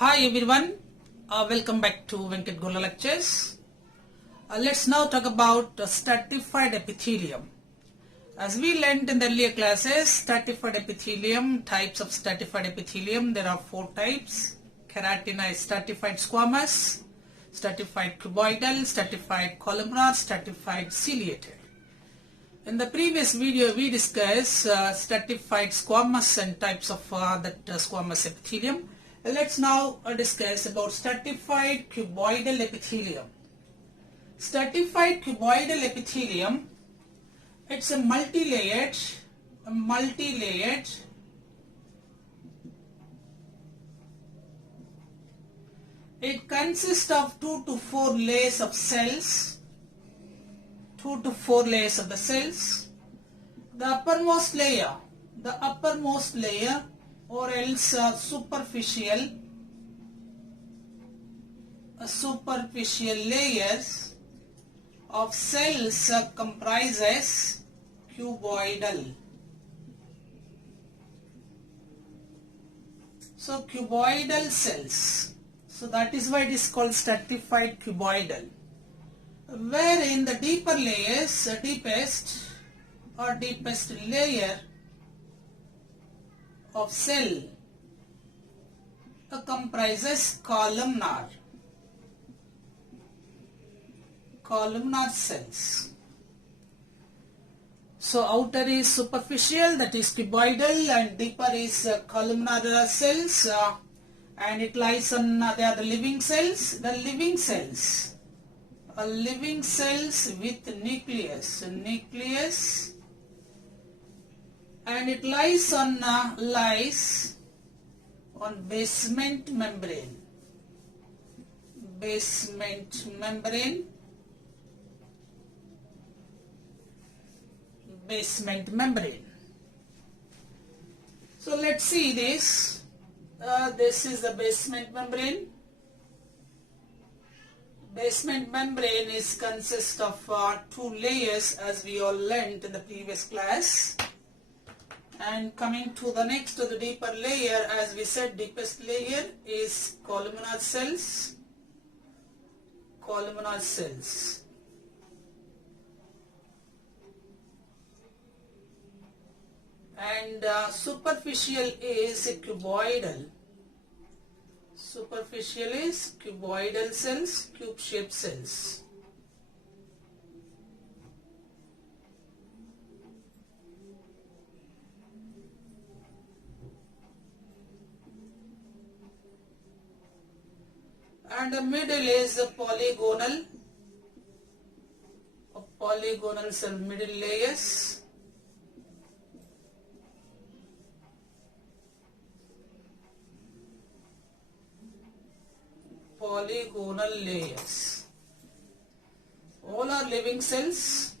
Hi everyone, welcome back to Venkat Gola Lectures. Let's now talk about stratified epithelium. As we learned in the earlier classes, stratified epithelium, types of stratified epithelium, there are 4 types. Keratinized stratified squamous, stratified cuboidal, stratified columnar, stratified ciliated. In the previous video, we discussed stratified squamous and types of that squamous epithelium. Let's now discuss about stratified cuboidal epithelium. Stratified cuboidal epithelium, it's a multi-layered, it consists of 2 to 4 layers of cells, 2 to 4 layers of the cells. The uppermost layer or else superficial layers of cells comprises cuboidal. So cuboidal cells. So that is why it is called stratified cuboidal. Wherein the deeper layers, deepest layer of cell comprises columnar cells. So outer is superficial, that is cuboidal, and deeper is columnar cells, and it lies on they are the living cells. The living cells with nucleus, and it lies on basement membrane. So let's see this. This is the basement membrane. Basement membrane consists of 2 layers, as we all learned in the previous class. And coming to the next, to the deeper layer, as we said, deepest layer is columnar cells. And superficial is cuboidal. Cells, cube-shaped cells. And the middle is polygonal cell, middle layers. Polygonal layers. All are living cells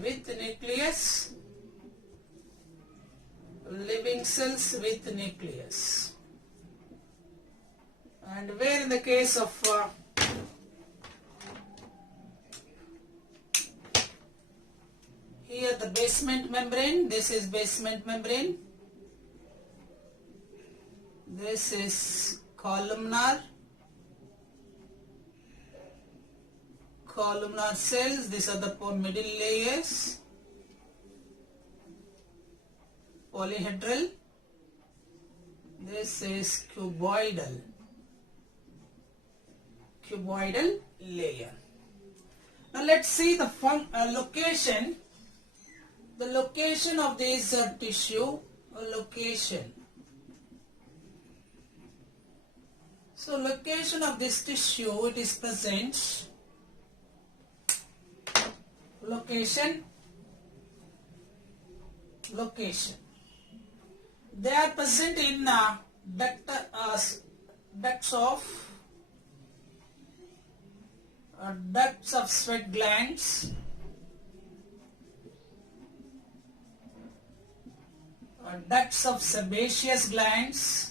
with nucleus. And where in the case of here the basement membrane, this is basement membrane, this is columnar cells, these are the middle layers, polyhedral, this is cuboidal layer. Now let's see the location of this tissue, So location of this tissue, it is present, location. They are present in ducts of sweat glands, ducts of sebaceous glands,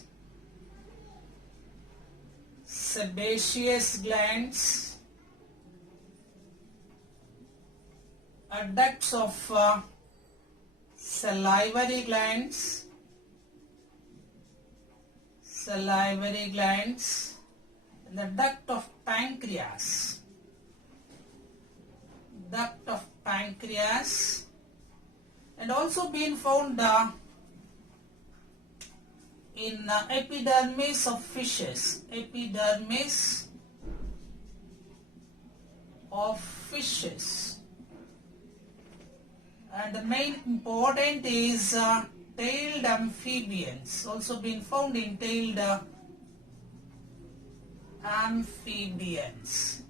ducts of salivary glands, salivary glands, and the duct of pancreas. Duct of pancreas, and also been found in epidermis of fishes. Epidermis of fishes. And the main important is tailed amphibians, also been found in tailed amphibians.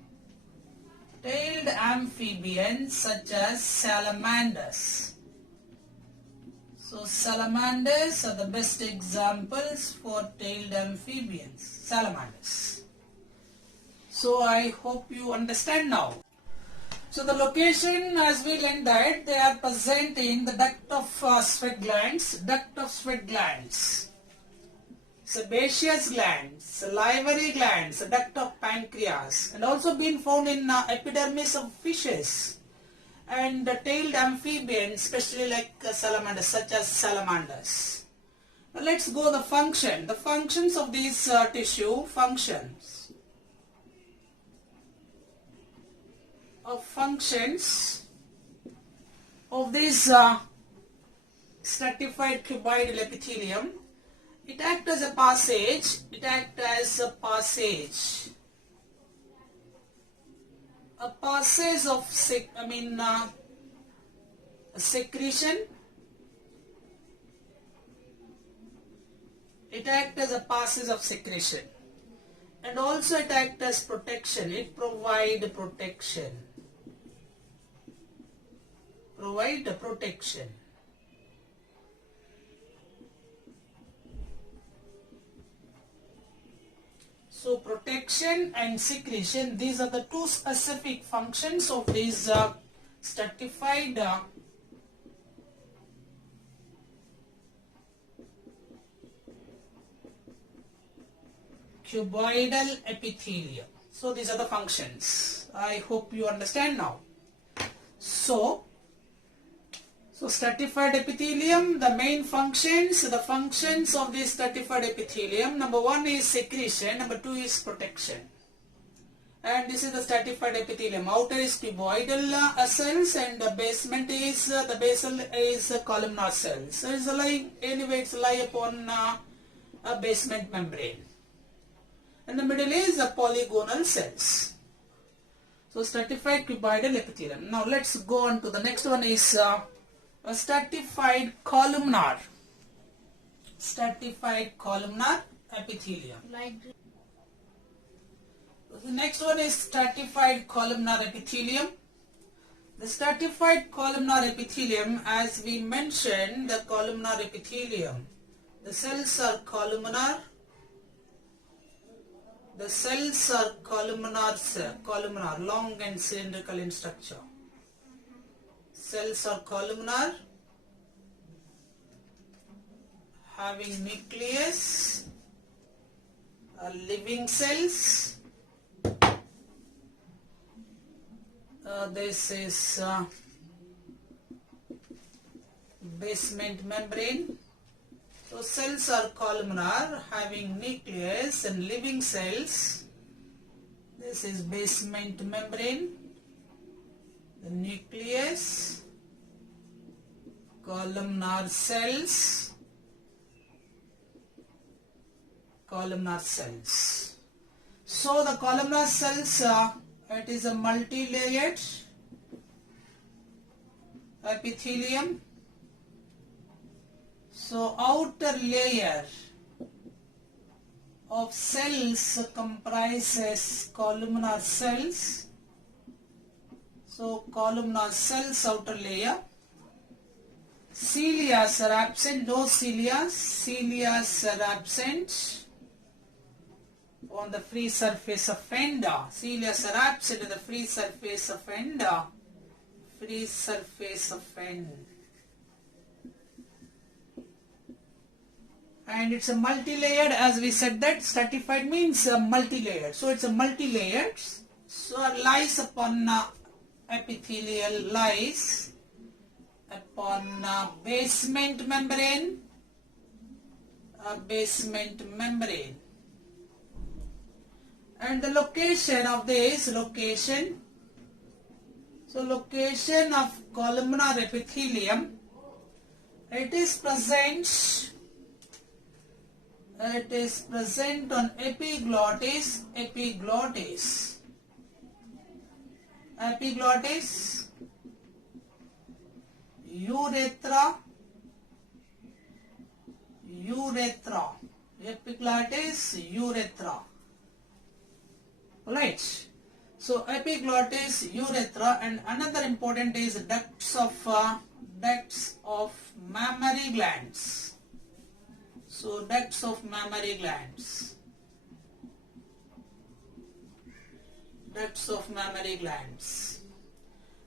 Tailed amphibians such as salamanders. So salamanders are the best examples for tailed amphibians. Salamanders. So I hope you understand now. So the location, as we learned that, they are present in the duct of sweat glands. Duct of sweat glands. Sebaceous glands, salivary glands, duct of pancreas, and also been found in epidermis of fishes and tailed amphibians, especially like salamanders, such as salamanders. Now let's go the function. The functions of these tissue functions. Of this stratified cuboidal epithelium. It acts as a passage. A passage of secretion. It acts as a passage of secretion, and also it acts as protection. It provides protection. So protection and secretion, these are the two specific functions of this stratified cuboidal epithelium. So these are the functions. I hope you understand now. So stratified epithelium, the main functions, the functions of this stratified epithelium, number one is secretion, number two is protection. And this is the stratified epithelium. Outer is cuboidal cells, and the basement is, the basal is columnar cells. So it's lie upon a basement membrane. And the middle is the polygonal cells. So stratified cuboidal epithelium. Now let's go on to the next one is a stratified columnar. Stratified columnar epithelium. The next one is stratified columnar epithelium. The stratified columnar epithelium, as we mentioned, the columnar epithelium. The cells are columnar. The cells are columnar, long and cylindrical in structure. Cells are columnar, having nucleus, living cells. This is basement membrane. So cells are columnar, having nucleus and living cells. This is basement membrane, the nucleus, columnar cells, So the columnar cells, it is a multi-layered epithelium. So outer layer of cells comprises columnar cells. So columnar cells, outer layer. Cilia are absent, no cilia. Cilia are absent on the free surface of endo. Cilia are absent on the free surface of endo. And it's a multi-layered, as we said that stratified means multi-layered. So it's a multi-layered. So lies upon epithelial, lies upon basement membrane, basement membrane. And the location of this location of columnar epithelium, it is present on epiglottis, urethra, epiglottis, urethra. Right. So epiglottis, urethra, and another important is ducts of mammary glands. So ducts of mammary glands.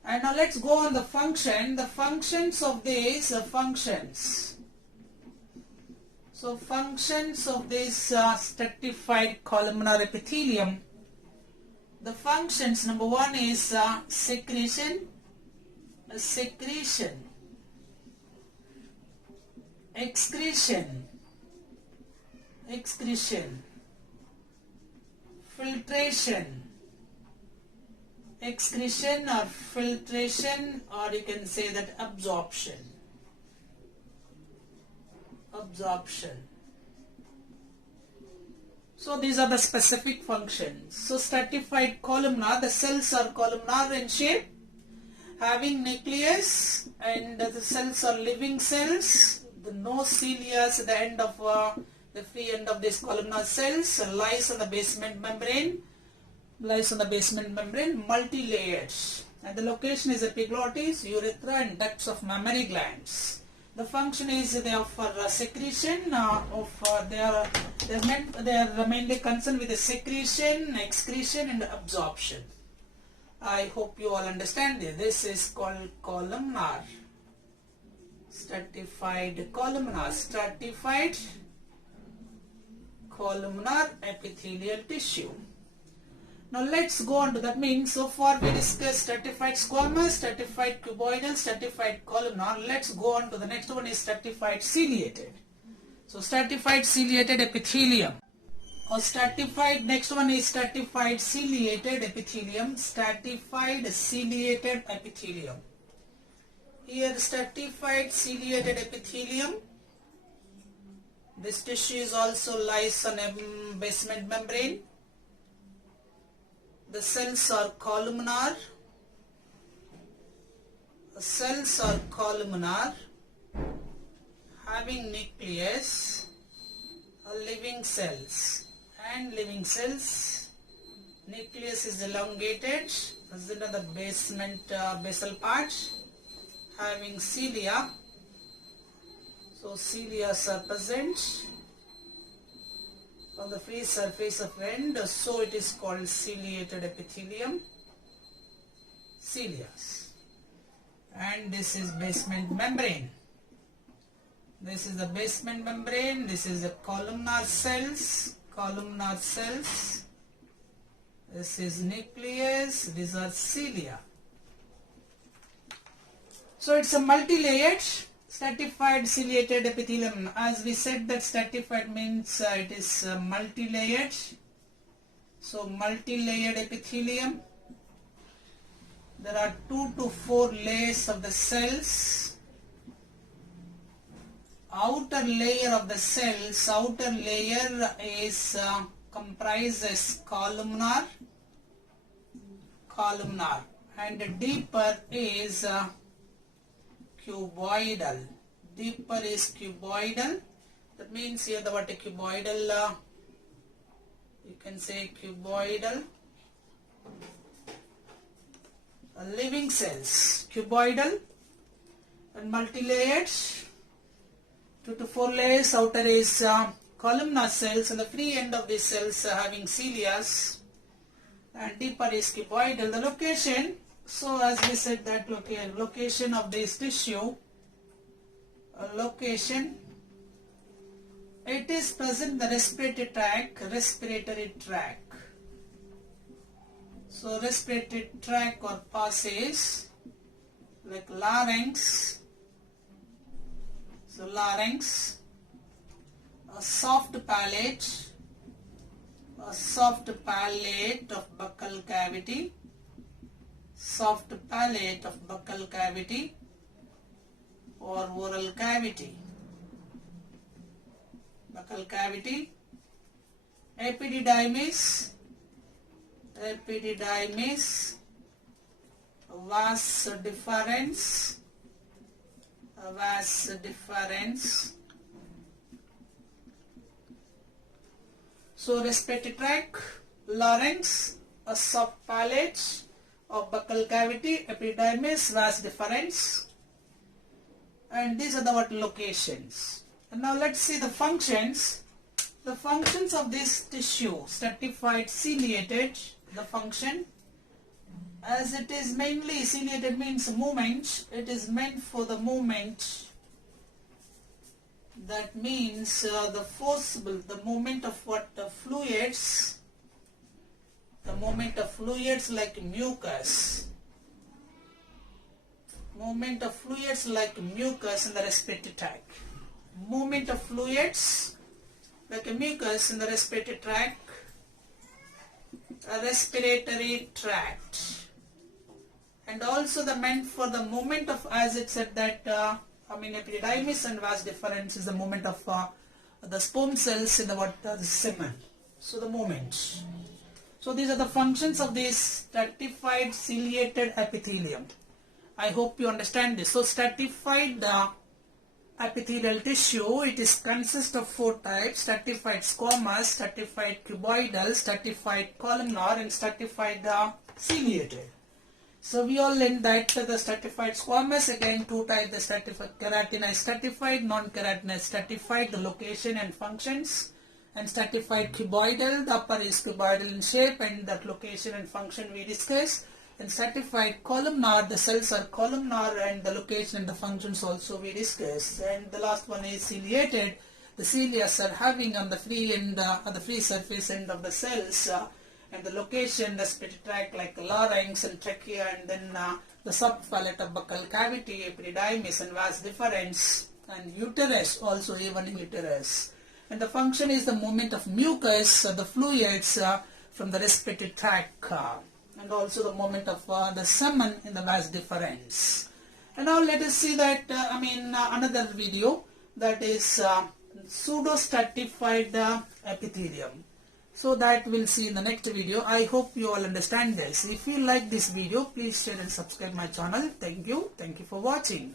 And now let's go on the function. The functions of these functions. So functions of this stratified columnar epithelium. The functions, number one is secretion, excretion, filtration, excretion or filtration, or you can say that absorption. So these are the specific functions. So stratified columnar, the cells are columnar in shape, having nucleus, and the cells are living cells. The no cilia at the end of the free end of these columnar cells lies on the basement membrane, multi-layered. And the location is epiglottis, urethra, and ducts of mammary glands. The function is they are for secretion they are mainly concerned with the secretion, excretion, and absorption. I hope you all understand this. This is called columnar. Stratified columnar epithelial tissue. Now let's go on to that. Means so far we discussed stratified squamous, stratified cuboidal, stratified columnar. Let's go on to the next one is stratified ciliated. So stratified ciliated epithelium. Next one is stratified ciliated epithelium. Here stratified ciliated epithelium. This tissue is also lies on a basement membrane. The cells are columnar. Having nucleus, living cells. Nucleus is elongated, present on the basal part, having cilia. So cilia are present on the free surface of end, so it is called ciliated epithelium. And this is basement membrane. This is the basement membrane. This is the columnar cells. This is nucleus. These are cilia. So it's a multi-layered stratified ciliated epithelium. As we said that stratified means it is multi-layered. So multi-layered epithelium. There are 2 to 4 layers of the cells. Outer layer of the cells, is comprises columnar, and deeper is cuboidal. That means here the word cuboidal, you can say cuboidal. Living cells, cuboidal and multi-layered. 2 to 4 layers. Outer is columnar cells, and the free end of these cells having cilia, and deeper is cuboidal. The location, so as we said that location of this tissue, it is present in the respiratory tract. So respiratory tract or passage like larynx. So larynx, a soft palate of buccal cavity, soft palate of buccal cavity or oral cavity, buccal cavity. Epididymis, vas deferens. So respiratory tract, larynx, a soft palate of buccal cavity, epididymis, vas deferens, and these are the what locations. And now let's see the functions. The functions of this tissue, stratified, ciliated, the function, as it is mainly ciliated means movement, it is meant for the movement. That means the movement of what fluids, like mucus, movement of fluids like mucus in the respiratory tract, movement of fluids like a mucus in the respiratory tract, and also the meant for the movement of, as it said that epididymis and vas deferens is the movement of the sperm cells in the semen. So the movement. So these are the functions of this stratified ciliated epithelium. I hope you understand this. So stratified epithelial tissue, it is consists of 4 types: stratified squamous, stratified cuboidal, stratified columnar, and stratified ciliated. So we all learned that the stratified squamous, again 2 types, the stratified keratinized stratified, non-keratinized stratified, the location and functions, and stratified cuboidal, the upper is cuboidal in shape and that location and function we discussed, and stratified columnar, the cells are columnar and the location and the functions also we discussed, and the last one is ciliated, the cilia are having on the free end, the free surface end of the cells, and the location, the respiratory tract like larynx and trachea, and then the soft palate of buccal cavity, epididymis and vas deferens, and uterus, also even uterus. And the function is the movement of mucus, the fluids from the respiratory tract, and also the movement of the semen in the vas deferens. And now let us see that, another video, that is pseudo-stratified epithelium. So that we'll see in the next video. I hope you all understand this. If you like this video, please share and subscribe my channel. Thank you. Thank you for watching.